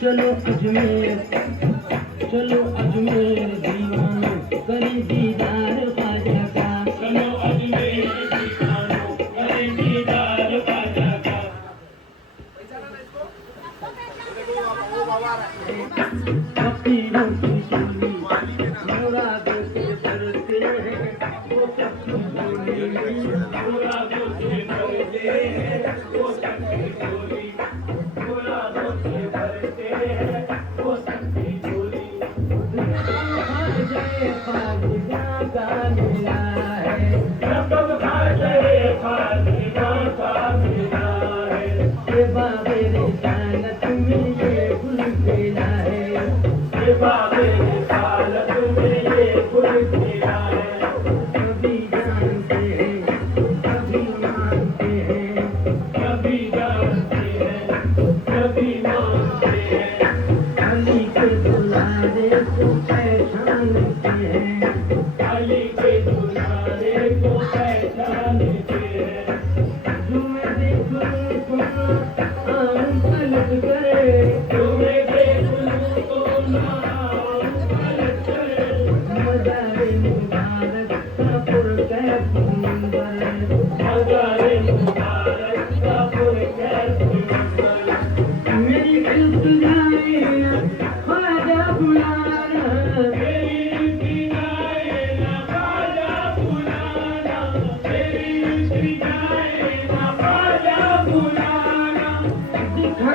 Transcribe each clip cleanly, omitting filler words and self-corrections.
चलो अजमेर, चलो अजमेर दीवानो करी दीदार ख्वाजा का। चलो अजमेर दीवानो करी दीदार ख्वाजा का। फकीरों की टोली मुरादों से भरते हैं, वो सबकी टोली मुरादों से भरते हैं, वो सबकी टोली मुरादों से भरते हैं, वो सबकी टोली। फातिमा का मेला है, रब खाए फातिमा का मेला है, ये बाबे रिसालत में ये गुल खिला है, ये बाबे रिसालत में ये गुल खिला है। कभी जानते हैं, कभी मानते हैं, कभी जानते हैं, कभी मानते हैं, अली के दुलारे को पहचानते हैं, अली के दुलारे को पहचानते हैं। तुम्हें देखूं तो आँख पलट करे, तुम्हें देखूं तो ना आँख पलट करे। मज़ारे मुबारक का पुरकैफ मंज़र, मज़ारे मुबारक का पुरकैफ मंज़र। मेरी इल्तिजाए ख्वाजा बुलाना, मेरी इल्तिजाए ख्वाजा बुलाना, मेरी इल्तिजाए ख्वाजा बुलाना। दिखा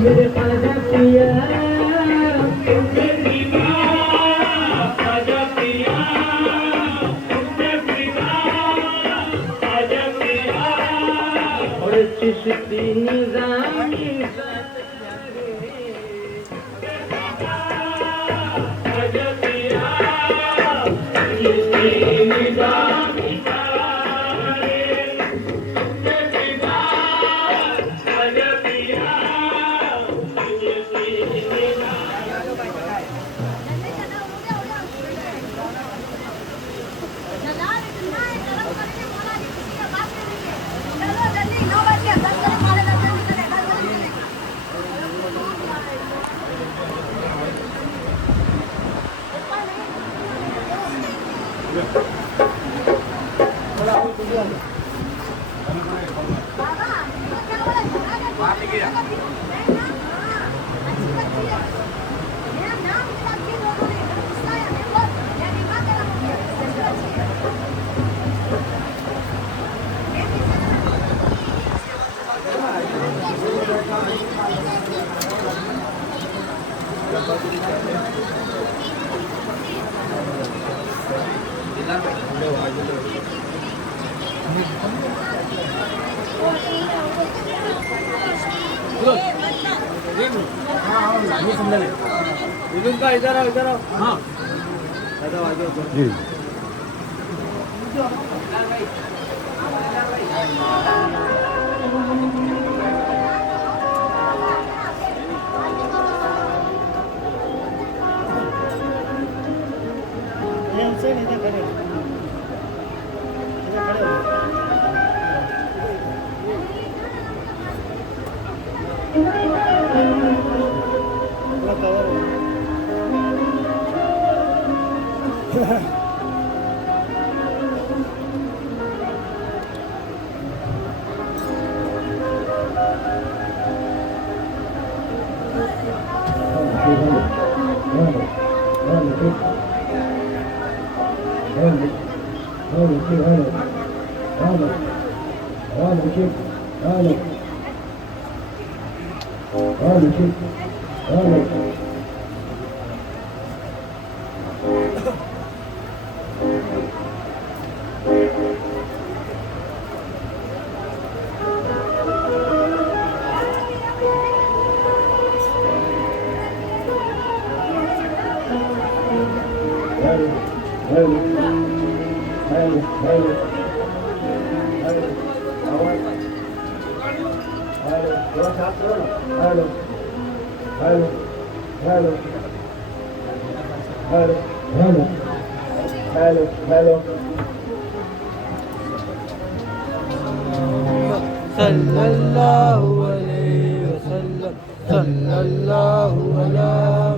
मेरे ख्वाजा पिया, मेरी माँ ख्वाजा पिया, मेरी माँ ख्वाजा पिया, और चिश्ती निज़ामी ख्वाजा पिया, चिश्ती निज़ामी इधर आओ इधर आओ। हाँ जी सल्लल्लाहु अलैहि वसल्लम सल्लल्लाहु अला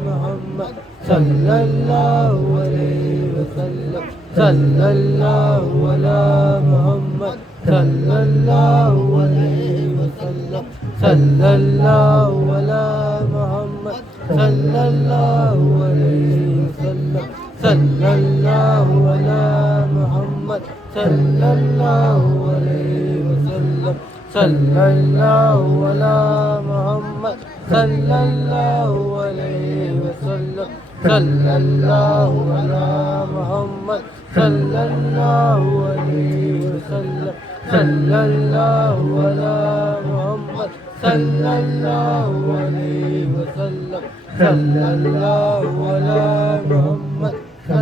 मुहम्मद सल्लल्लाहु अलैहि वसल्लम सल्लल्लाहु अला मुहम्मद सल्लल्लाहु अलैहि वसल्लम सल्लल्लाहु अला मुहम्मद सल्लल्लाहु अलैहि वसल्लम सल्लल्लाहु अला मुहम्मद सल्लल्लाहु अलैहि वसल्लम सल्लल्लाहु अला मुहम्मद सल्लल्लाहु अलैहि वसल्लम सल्लल्लाहु अला मुहम्मद सल्लल्लाहु अलैहि वसल्लम सल्लल्लाहु अला मुहम्मद सल्लल्लाहु अलैहि वसल्लम सल्लल्लाहु अला मुहम्मद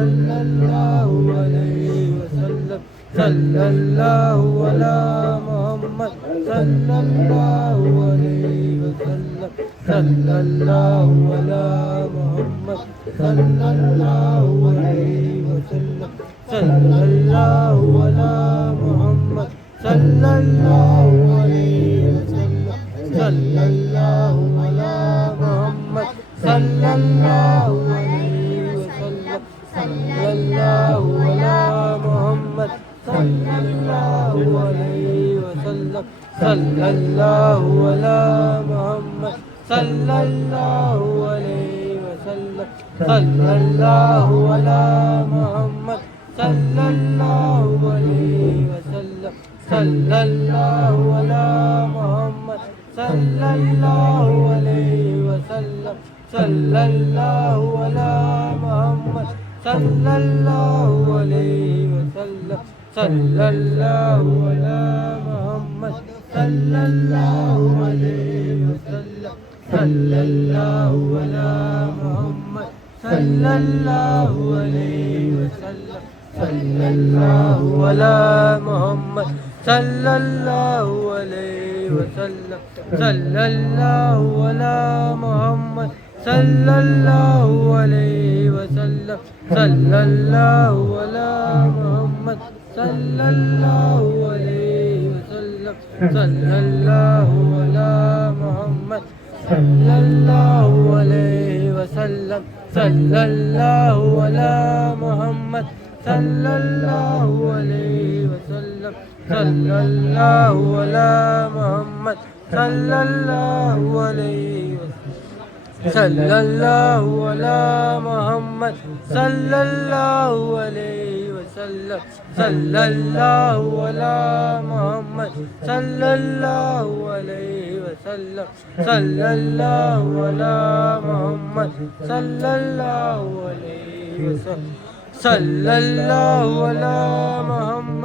सल्लल्लाहु अलैहि वसल्लम सल्लल्लाहु अला मुहम्मद सल्लल्लाहु अलैहि वसल्लम सल्लल्लाहु अला मुहम्मद सल्लल्लाहु अलैहि वसल्लम सल्लल्लाहु अला मुहम्मद सल्लल्लाहु अलैहि वसल्लम सल्लल्लाहु अला मुहम्मद सल्लल्लाहु अलैहि वसल्लम सल्लल्लाहु अला मुहम्मद सल्लल्लाहु अलैहि वसल्लम सल्लल्लाहु अला मुहम्मद सल्लल्लाहु अलैहि वसल्लम सल्लल्लाहु अला मुहम्मद सल्लल्लाहु अलैहि वसल्लम सल्लल्लाहु अला मुहम्मद सल्लल्लाहु अलैहि वसल्लम सल्लल्लाहु अला मुहम्मद सल्लल्लाहु अलैहि वसल्लम सल्लल्लाहु अला मुहम्मद सल्लल्लाहु अलैहि वसल्लम सल्लल्लाहु अला मुहम्मद सल्लल्लाहु अलैहि वसल्लम सल्लल्लाहु अला मुहम्मद सल्लल्लाहु अलैहि वसल्लम सल्लल्लाहु अला मुहम्मद सल्लल्लाहु अलैहि वसल्लम सल्लल्लाहु अला मुहम्मद सल्लल्लाहु अलैहि वसल्लम सल्लल्लाहु अला मुहम्मद सल्लल्लाहु अलैहि वसल्लम सल्लल्लाहु अला मुहम्मद सल्लल्लाहु अलैहि वसल्लम सल्लल्लाहु अला मुहम्मद सल्लल्लाहु अलैहि वसल्लम सल्लल्लाहु अला मुहम्मद सल्लल्लाहु अलैहि वसल्लम सल्लल्लाहु अला मुहम्मद सल्लल्लाहु अलैहि वसल्लम सल्लल्लाहु अला मुहम्मद सल्लल्लाहु अलैहि वसल्लम सल्लल्लाहु अला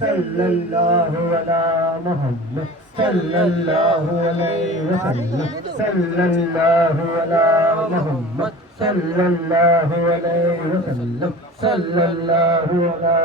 सल्लल्लाहु अला मोहम्मद सल्लल्लाहु अलैहि वसल्लम सल्लल्लाहु अला मोहम्मद सल्लल्लाहु अलैहि वसल्लम सल्लल्लाहु अला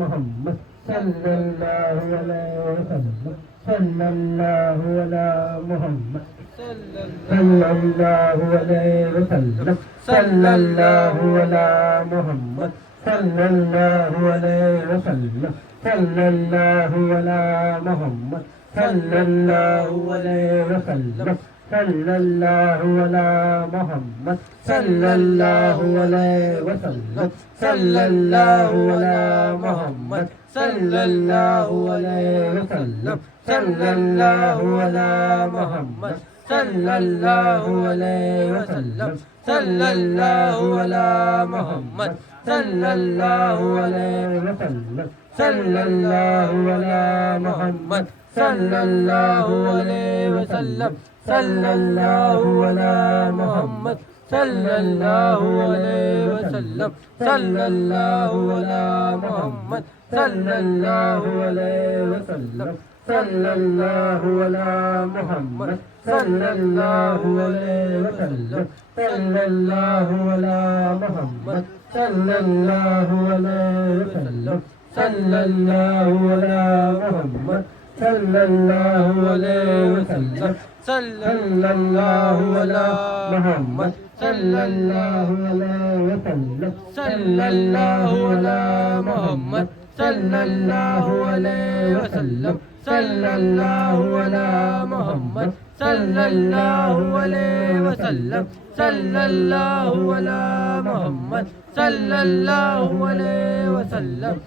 मोहम्मद सल्लल्लाहु अलैहि वसल्लम सल्लल्लाहु अला मोहम्मद सल्लल्लाहु अलैहि वसल्लम सल्लल्लाहु अला मोहम्मद सल्लल्लाहु अलैहि वसल्लम सल्लल्लाहु अला मोहम्मद सल्लल्लाहु अलैहि वसल्लम सल्लल्लाहु अला मोहम्मद सल्लल्लाहु अलैहि वसल्लम सल्लल्लाहु अला मोहम्मद सल्लल्लाहु अलैहि वसल्लम सल्लल्लाहु अला मोहम्मद सल्लल्लाहु अलैहि वसल्लम सल्लल्लाहु अला मोहम्मद सल्लल्लाहु अलैहि वसल्लम सल्लल्लाहु अला मोहम्मद सल्लल्लाहु अलैहि वसल्लम सल्लल्लाहु अला मोहम्मद सल्लल्लाहु अलैहि वसल्लम सल्लल्लाहु अला मोहम्मद सल्लल्लाहु अलैहि वसल्लम सल्लल्लाहु अला मोहम्मद सल्लल्लाहु अलैहि वसल्लम सल्लल्लाहु अला मोहम्मद सल्लल्लाहु अलैहि वसल्लम सल्लल्लाहु अला मोहम्मद सल्लल्लाहु अलैहि वसल्लम सल्लल्लाहु अला मोहम्मद सल्लल्लाहु अलैहि वसल्लम सल्लल्लाहु अला मोहम्मद सल्लल्लाहु अलैहि वसल्लम सल्लल्लाहु अला मोहम्मद सल्लल्लाहु अलैहि वसल्लम सल्लल्लाहु अला मोहम्मद सल्लल्लाहु अलैहि वसल्लम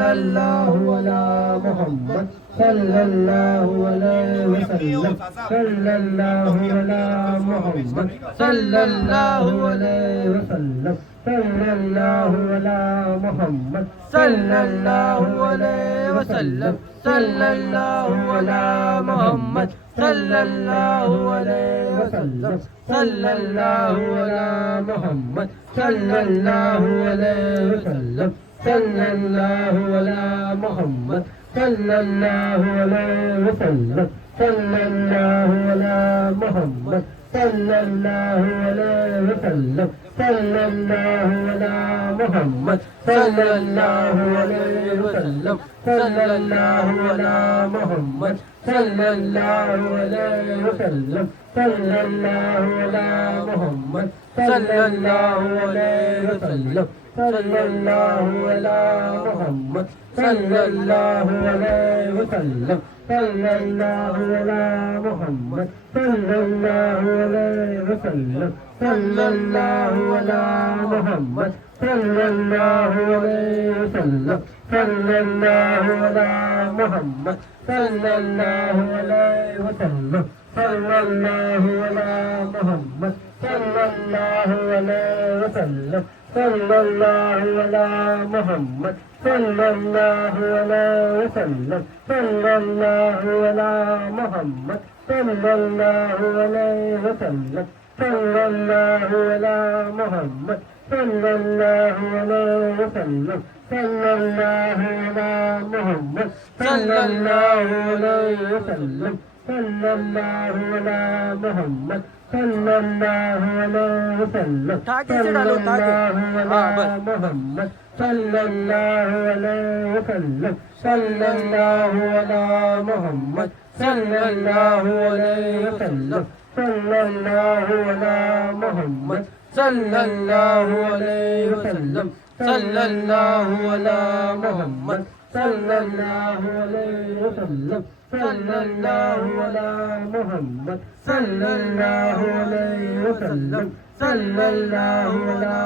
सल्लल्लाहु अला मोहम्मद सल्लल्लाहु अलैहि वसल्लम सल्लल्लाहु अला मोहम्मद सल्लल्लाहु अलैहि वसल्लम सल्लल्लाहु अला मोहम्मद सल्लल्लाहु अलैहि वसल्लम सल्लल्लाहु अला मोहम्मद सल्लल्लाहु अलैहि वसल्लम सल्लल्लाहु अला मोहम्मद सल्लल्लाहु अलैहि वसल्लम सल्लल्लाहु अला मोहम्मद सल्लल्लाहु अलैहि वसल्लम सल्लल्लाहु अला मोहम्मद सल्लल्लाहु अलैहि वसल्लम सल्लल्लाहु अला मोहम्मद सल्लल्लाहु अलैहि वसल्लम सल्लल्लाहु अला मोहम्मद सल्लल्लाहु अलैहि वसल्लम सल्लल्लाहु अला मोहम्मद सल्लल्लाहु अलैहि वसल्लम सल्लल्लाहु अला मोहम्मद सल्लल्लाहु अलैहि वसल्लम सल्लल्लाहु अला मोहम्मद सल्लल्लाहु अलैहि वसल्लम सल्लल्लाहु अला मोहम्मद सल्लल्लाहु अलैहि वसल्लम सल्लल्लाहु अला मोहम्मद सल्लल्लाहु अलैहि वसल्लम सल्लल्लाहु अला मोहम्मद सल्लल्लाहु अलैहि वसल्लम सल्लल्लाहु अला मोहम्मद सल्लल्लाहु अलैहि वसल्लम सल्लल्लाहु अला मोहम्मद सल्लल्लाहु अलैहि वसल्लम सल्लल्लाहु अला मोहम्मद सल्लल्लाहु अलैहि वसल्लम सल्लल्लाहु अला मोहम्मद सल्लल्लाहु अलैहि वसल्लम सल्लल्लाहु अला मोहम्मद सल्लल्लाहु अलैहि वसल्लम सल्लल्लाहु अला मोहम्मद सल्लल्लाहु अलैहि वसल्लम सल्लल्लाहु अला मोहम्मद सल्लल्लाहु अलैहि वसल्लम सल्लल्लाहु अला मोहम्मद सल्लल्लाहु अलैहि वसल्लम सल्लल्लाहु अला मोहम्मद सल्लल्लाहु अलैहि वसल्लम सल्लल्लाहु अला मोहम्मद सल्लल्लाहु अलैहि वसल्लम सल्लल्लाहु अला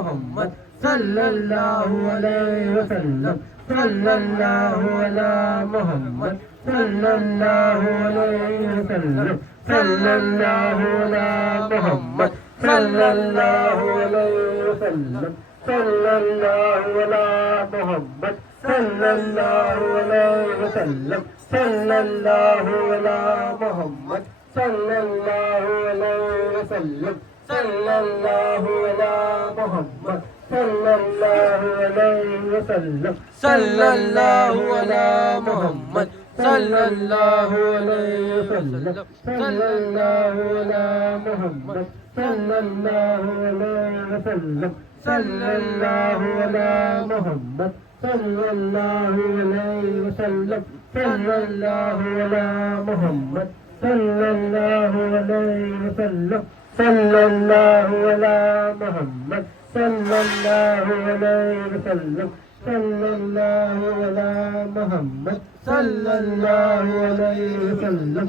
मोहम्मद सल्लल्लाहु अलैहि वसल्लम सल्लल्लाहु अला मोहम्मद सल्लल्लाहु अलैहि वसल्लम सल्लल्लाहु अला मोहम्मद सल्लल्लाहु अलैहि वसल्लम सल्लल्लाहु अला मोहम्मद सल्लल्लाहु अलैहि वसल्लम सल्लल्लाहु अला मोहम्मद सल्लल्लाहु अलैहि वसल्लम सल्लल्लाहु अला मोहम्मद सल्लल्लाहु अलैहि वसल्लम सल्लल्लाहु अला मोहम्मद सल्लल्लाहु अलैहि वसल्लम सल्लल्लाहु अला मोहम्मद सल्लल्लाहु अलैहि वसल्लम सल्लल्लाहु अला मोहम्मद सल्लल्लाहु अलैहि वसल्लम सल्लल्लाहु अला मोहम्मद सल्लल्लाहु अलैहि वसल्लम सल्लल्लाहु अला मोहम्मद सल्लल्लाहु अलैहि वसल्लम सल्लल्लाहु अला मोहम्मद सल्लल्लाहु अलैहि वसल्लम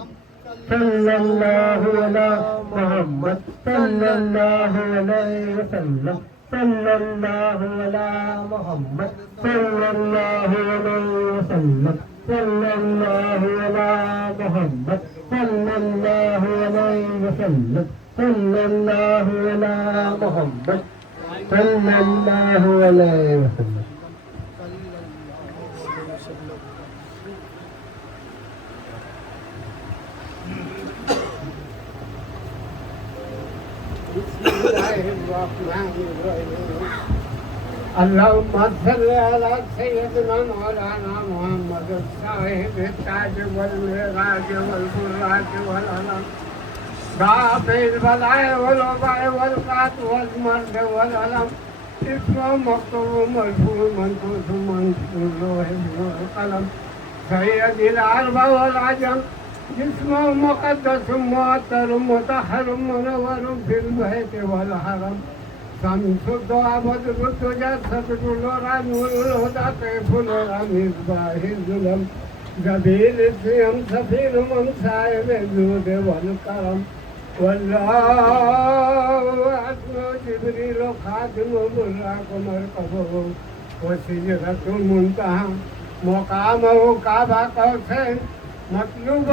सल्लल्लाहु अला मोहम्मद सल्लल्लाहु अलैहि वसल्लम सल्लल्लाहु अला मोहम्मद सल्लल्लाहु अलैहि वसल्लम सल्लल्लाहु अला मोहम्मद सल्लल्लाहु अलैहि वसल्लम सल्लल्लाहु अला मोहम्मद सल्लल्लाहु अलैहि वसल्लम अल्लाहुम्मा सल्लि अला सय्यिदिना मौलाना मुहम्मद साहिब ताज वल मिराज वल बुराज वल अलम गाफिल वलाय वल बाय वल कात वल मर्द वल अलम इसमो मक्तूब मरफू मंसूब मंसूब लोह कलम सय्यदिल अरबा वल आजम जिस्मो मुक़द्दस मुअत्तर मुतहहर मुनव्वर फिल बैत वल हरम शम्सुद बद्रुद तुजा सदरुल रा नूरुल हुदा कैफुल रा मिसबाहिल जुलम जबील सियम सफीर मन साहिब जूद वल करम वल्लाहु अस्मा जिब्रील खादिम बुर्राक मरकबो वसिजरतुल मुंतहा मुकामहु काबा कौसैन मतलूब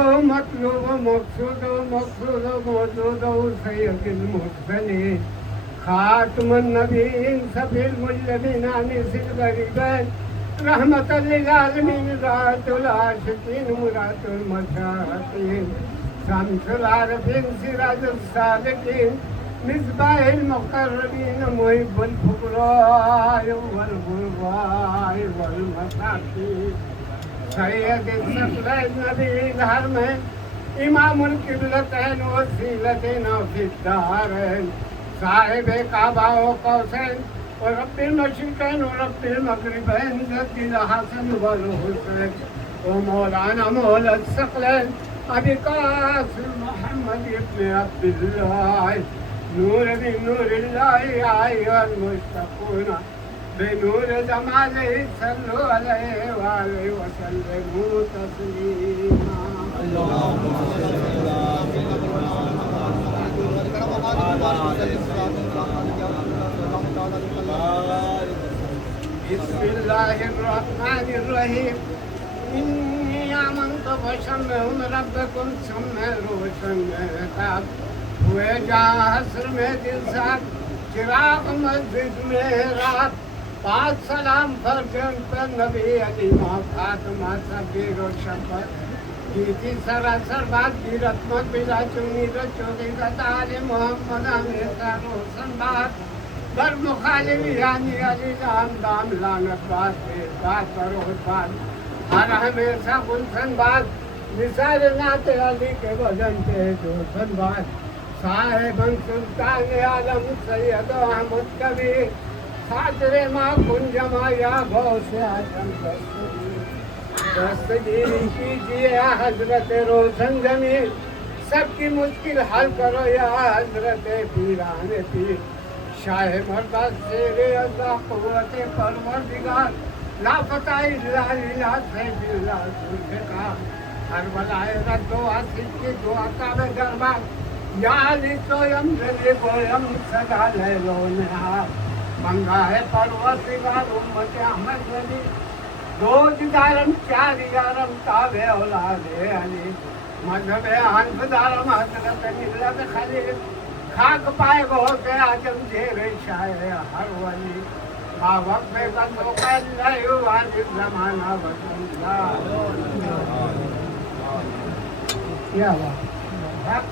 मकसूद मौजूद सैयदुल मुरसलीन खातमुन नबीन सफील मुल्लमीन अनीसिल गरीबैन रहमतल लिल आलमीन राहतुल आशिकीन मुरादुल मशाकीन शम्सुल आरिफीन सिराजुल सालिकीन मिसबाहिल मुक़र्रबीन मुहिब्बुल फुक़राए वल गुरबाए वल मसाकीन सैयद सकलैन नबील हर में इमामुल किबलतैन वसीलतैन फिद्दारैन साहिब काबा व कौसैन व रब्बिल मशरिकैन व रब्बिल मग़रिबैन जद्दिल हसन वल हुसैन व मौलाना मौला सकलैन अबी कासिम मोहम्मद इब्न अब्दुल्लाह नूर बिन नूरिल्लाह अय्युहल मुश्तक़ून बेनूर जमालिही सल्लु अलैहि व आलिहि व सल्लिमू तस्लीमा बिस्मिल्लाहिर्रहमानिर्रहीम इन्नी आमन्तु फशम्मिहु रब्बकुम सुम्मा रोशन मेहताब हुए जहाँ हस्र में दिल साथ चिराग मस्जिद में रात पाँच सलाम फर्जन पर नबी अली फातिमा सबीर और शफर कीती सरासर बात की रत्मत बिला चुनी रचोगी गताले मोहम्मद हमेशा रोशन बात बर मुखालिफ यानी अली जान दाम लानत बात करो बात हर हमेशा गुलशन बात निसार नाते अली के वजन पे जोशन बात साहिबन सुल्तान आलम सैयद अहमद कबीर खातरे माँ कुंजमा या गौसे आजम दस्तगीरी कीजिए हजरत रोशन जमीन सबकी मुश्किल हल करो या हजरत पीरान पीर शाह मर्दा शेरे अज़ा क़ुव्वत परवरदिगार लापता इल्ला सैफिल्लाह जुल्फ़िकार हर बलाए रद्दो आसिफ की दुआ काबे दरबार या अली सोयम जले गोयम सदा ले लो नहा मंगा है परवरदिगार उम्मत अहमद वली दो दिदारम चार यारम ताबे औलादे अली मजहबे हनफदारम हजरत मिल्लत खलील खाक पाए गो के आजम जेरे शायर हर वली मा वक्त में कंदो कैल नहीं हुआ जमाना बदला क्या बात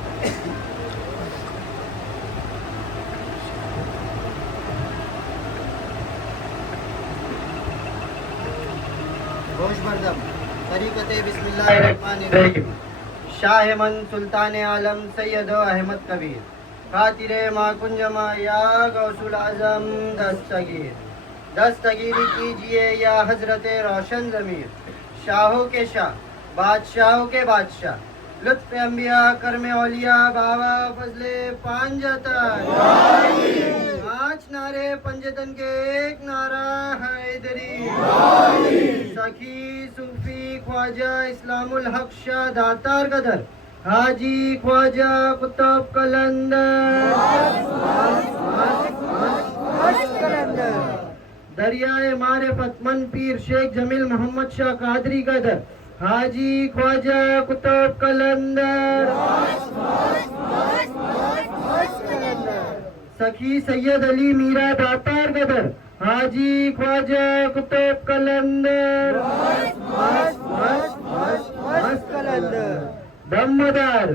रोशबरदम तरीक़ते बिस्मिल्लाहिर्रहमानिर्रहीम शाह मन सुल्तान आलम सैयद अहमद कबीर खातिरे मा कुंजमा या गौसुल आजम दस्तगीरी कीजिए या हजरत रोशन ज़मीर शाहों के शाह बादशाहों के बादशाह लुत्फ़ अंबिया कर्म औलिया बाबा फजले पांजतन पांच नारे पंजतन के एक नारा हैदरी सखी सूफी ख्वाजा इस्लामुल हक शाह दातार कदर हाजी ख्वाजा कुतुब कलंदर दरियाए मारिफत मन पीर शेख जमील मोहम्मद शाह कादरी कदर हाजी ख्वाजा कुतुब कलंदर सखी सैयद अली मीरा दातार कदर हाजी ख्वाजा कुतुब कलंदर दमदार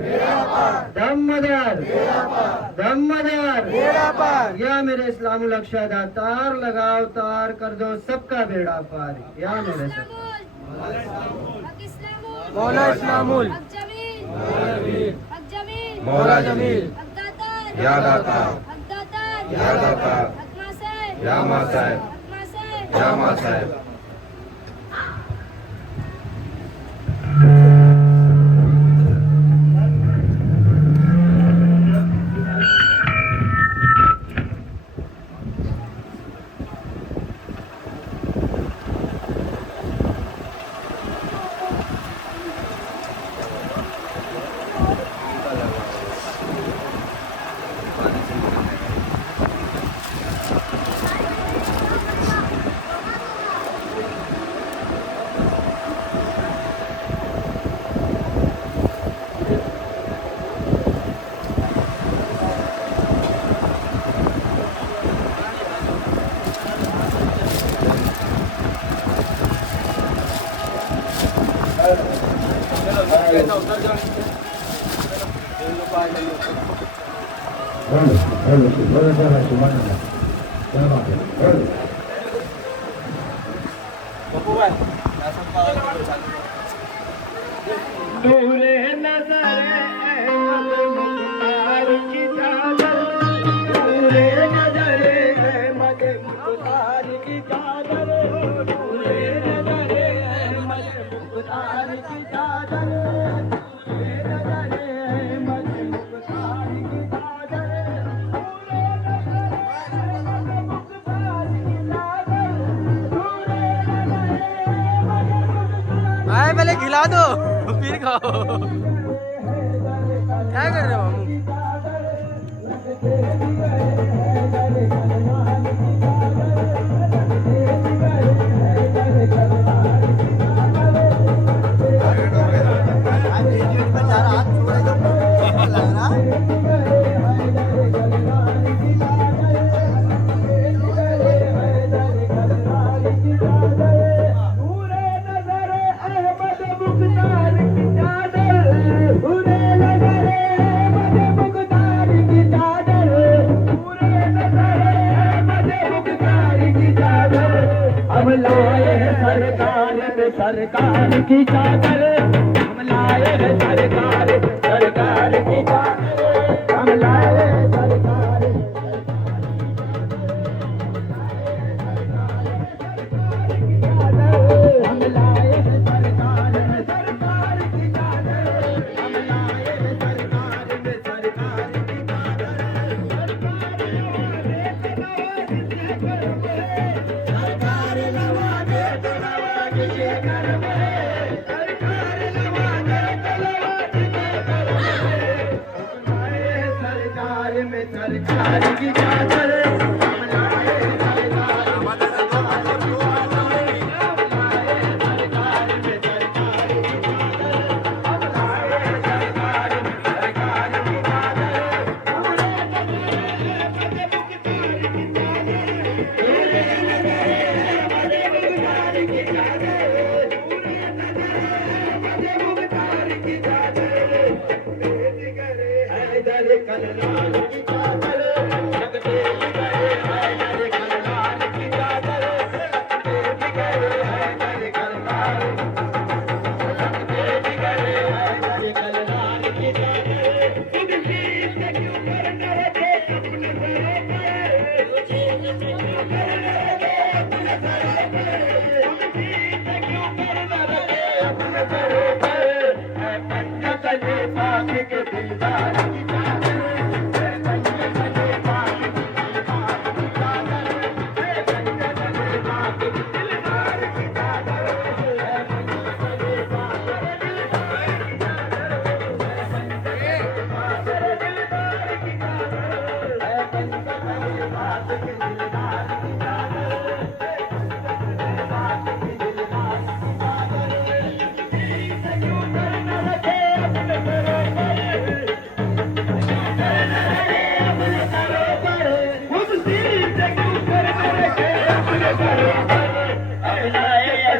दमदार दमदार या मेरे इस्लामुल हक शाह दातार लगाओ तार कर दो सबका बेड़ा पार या मेरे मौला इस्लामुल मौला जमील या दाता या दाता या मां साहब या मां साहब नूरे नजर अहमद मुख्तार की चादर नूरे नजर अहमद मुख्तार की चादर नूरे नजर अहमद मुख्तार की चादर नूरे नजर अहमद मुख्तार की चादर नूरे नजर अहमद मुख्तार की चादर नूरे नजर अहमद आए पहले खिला दो फिर खाओ क्या कर रहे हो मामू सरकार की चादर हम लाए हैं सरकार सरकार की चादर हम लाए हैं सरकार हम लाए हैं सरकार सरकार की चादर हम लाए हैं सरकार में सरकार की चादर सरकार नवाजे तो नवाजे कर सरकार नवाजे तो नवाजे सरकार में सरकार की चादर हम लाए सरकार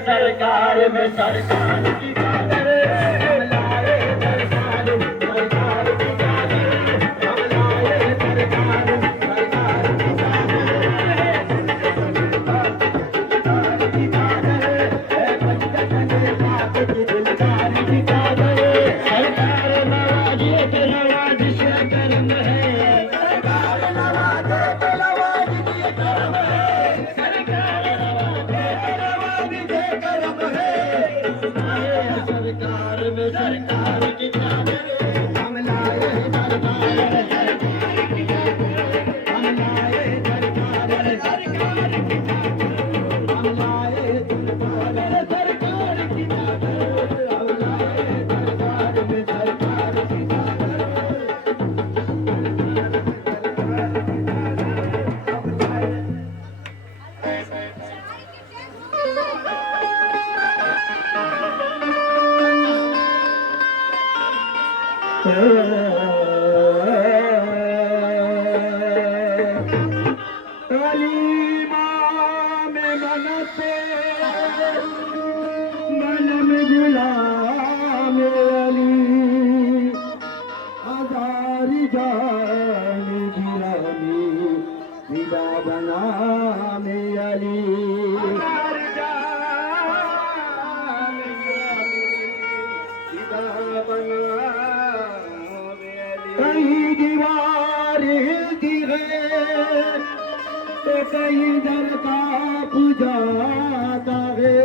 सरकार में सरकार की चादर हम लाए, सरकार सरकार की चादर हम लाए, सरकार सरकार की चादर की चादर सरकार नवाजे के नवाजिश करम है, सरकार नवाजे के नवाजिश करम है, सरकार नवाजे के नवाजिश करम है। सरकार में सरकार की चादर हम लाए, सरकार सरकार की चादर हम लाए, सरकार सरकार की चादर हम लाए, सरकार सरकार की चादर हम लाए, सरकार में सरकार की चादर। कलीमा में मनते मन में गुलाम अली आजारी जान गिरानी विदा बना में अली कहीं दीवार हिलती है तो कहीं दर का पुजाता है।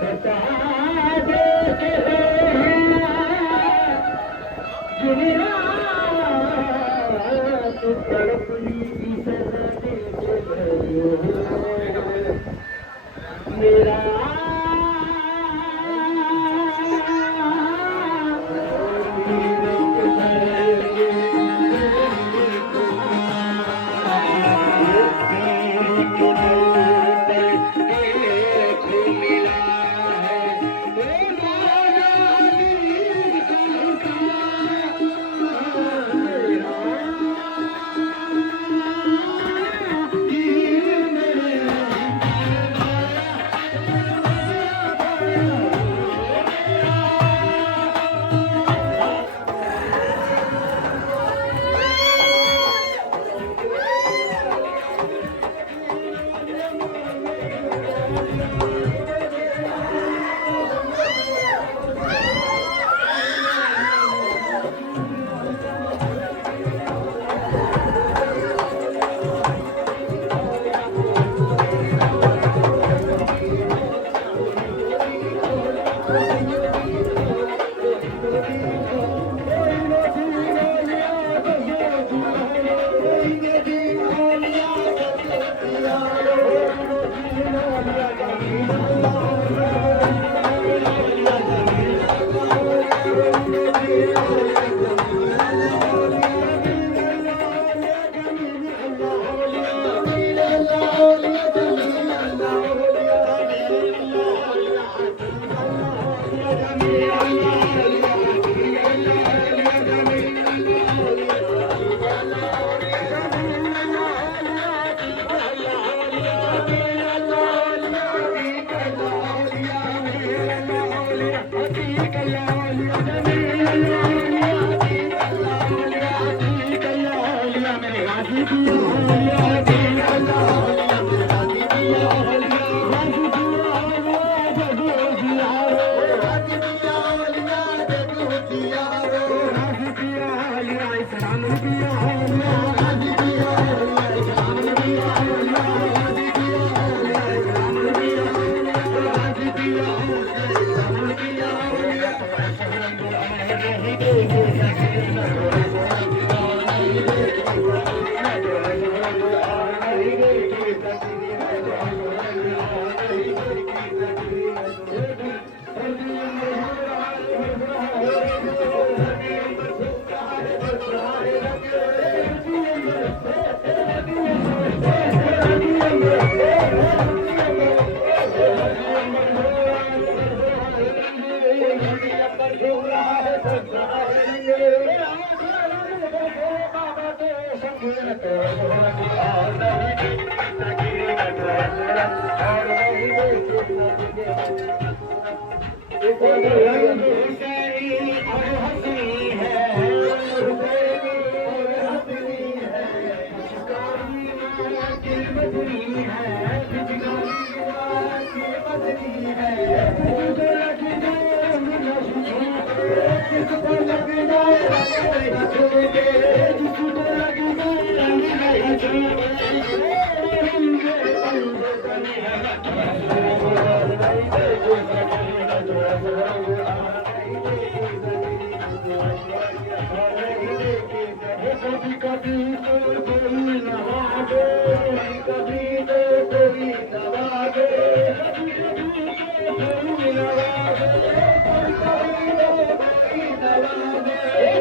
बता दे के दुनिया तू तड़पनी की सजा दे मेरा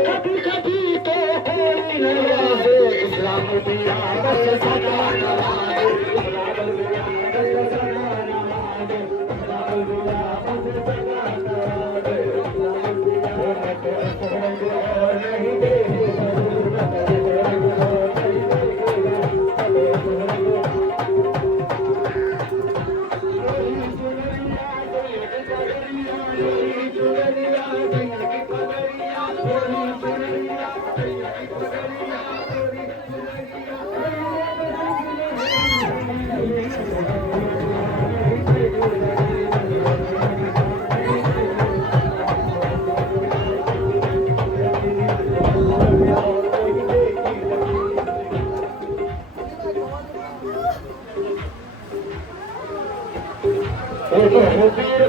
कभी कभी तो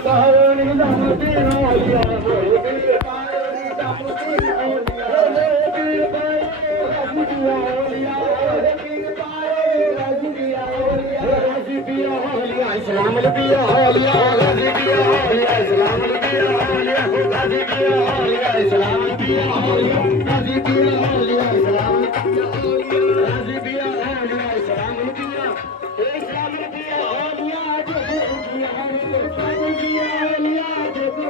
पायो निजामुद्दीन औलिया पीर पायो निजामुद्दीन औलिया पीर पायो औलिया पीर पायो राजूबिया औलिया राजूबिया औलिया इस्लाम बिया औलिया राजूबिया औलिया इस्लाम बिया औलिया राजूबिया औलिया इस्लाम बिया औलिया राजूबिया औलिया इस्लाम राजूबिया औलिया इस्लाम बिया इस्लाम बिया औलिया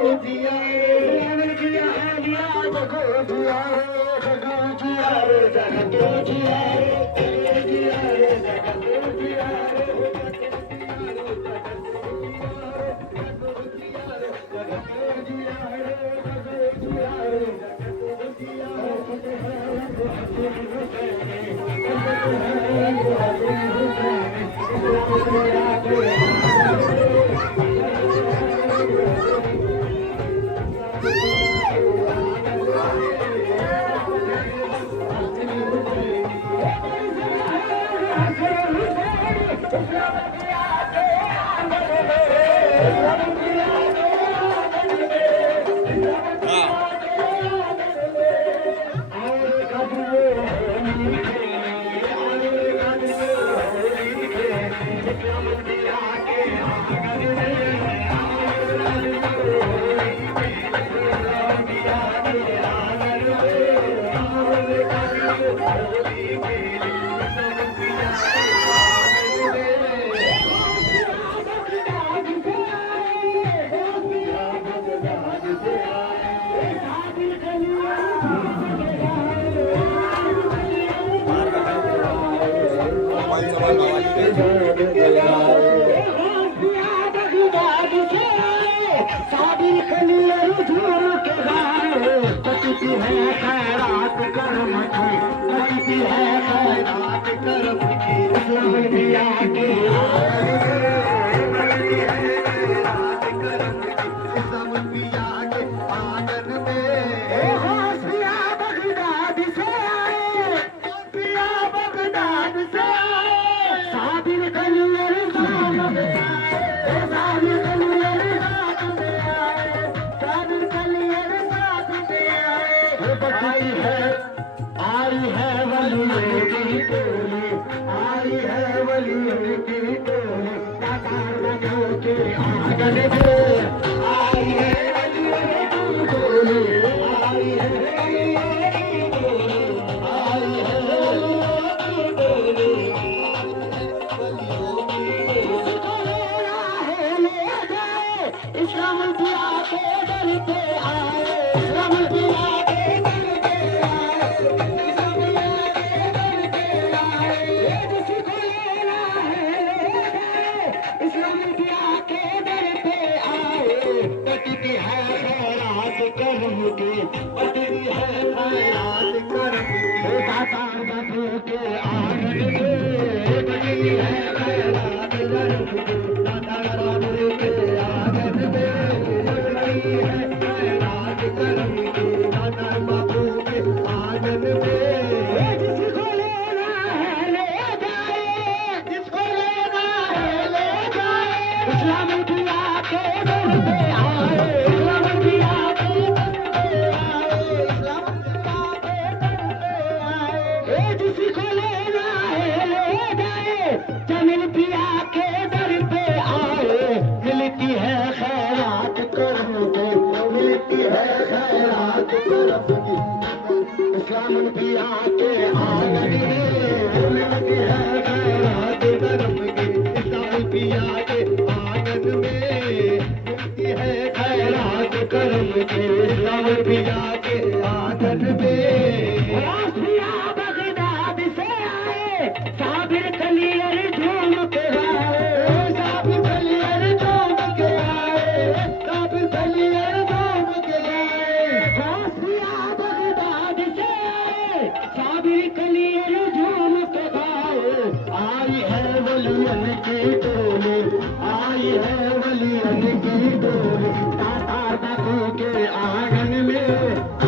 के आंगन में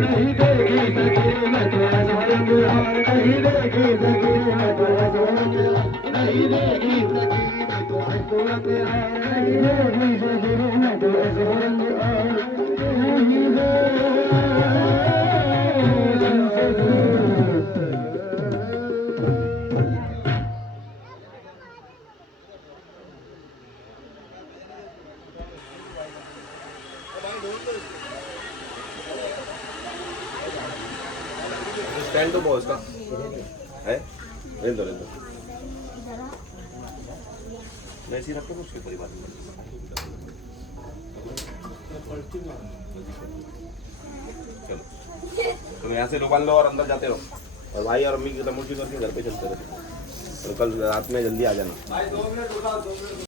नहीं देगी सकी मैं तो जोरंग हार नहीं देगी सकी मैं तो जोरंग नहीं देगी सकी मैं तो हकुमत हार नहीं देगी सकी मैं तो जोरंग हार स्टैंड तो बहुत इसका है, रहने दो रहने दो, मैं ऐसे ही रखता हूँ उसके कोई बात नहीं। चलो तुम यहाँ से रुकान लो और अंदर जाते रहो, और भाई और अम्मी की तमुर्जी करके घर पे चलते रहो, और कल रात में जल्दी आ जाना।